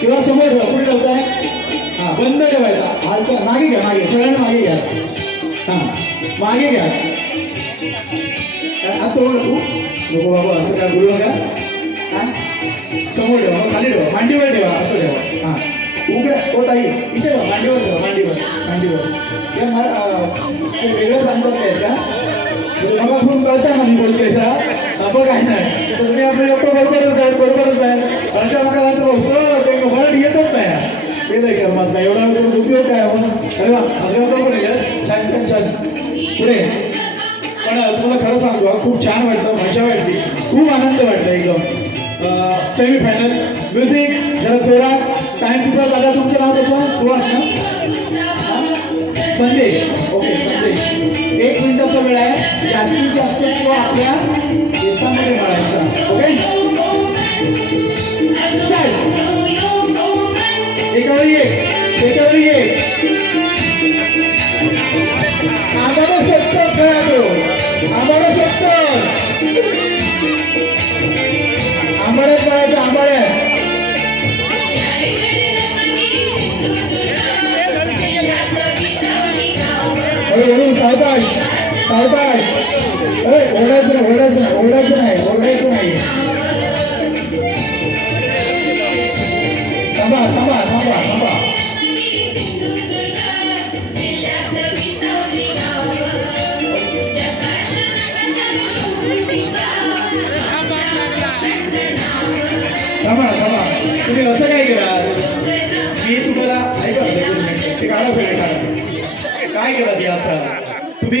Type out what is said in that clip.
किंवा समोर ठेवा. कुठे ठेवताय? हा, बंद ठेवायचा. हालचा मागे घ्या, मागे सगळ्यांना मागे घ्या. हा, मागे घ्या. हात तोडू नको बाबा, असं काय बोलू नका. हा, समोर ठेवा, मग खाली ठेवा, मांडीवर ठेवा, असं ठेवा. हा, उघड्या हो ताई, इथे ठेवा, मांडीवर ठेवा, मांडीवर. हे वेगळं सांगतात काय का? मला फोन कळता ना मी बोलतोय का? आपण काय नाही, तुम्ही आपलं लोक बरोबरच आहे. अशा प्रकारे ते मराठी येतच नाही. येत आहे का मग एवढा उपयोग काय म्हणून? अरे वा, आपल्याला छान. पुढे पण तुम्हाला खरं सांगतो, खूप छान वाटतं, मजा वाटली, खूप आनंद वाटला एकदम. सेमीफायनल म्युझिक जरा जोरात. टाइम किती दादा? तुमचं नाव कसं? सुहास ना? संदेश. ओके, संदेश. 1 मिनिटाचा वेळ आहे. जास्तीत जास्त स्लो आपल्या देशामध्ये मळायचा. ओके, एकावरी एक. आम्हाला 70 खेळाडू, आम्हाला 70. आंबाड्यात पळायचं, आंबाड्यात. सावकाश. ओरडायचं नाही. थांबा. तुम्ही असं काय केलं? मी तुम्हाला ऐका, काय केलं ते आता तुम्ही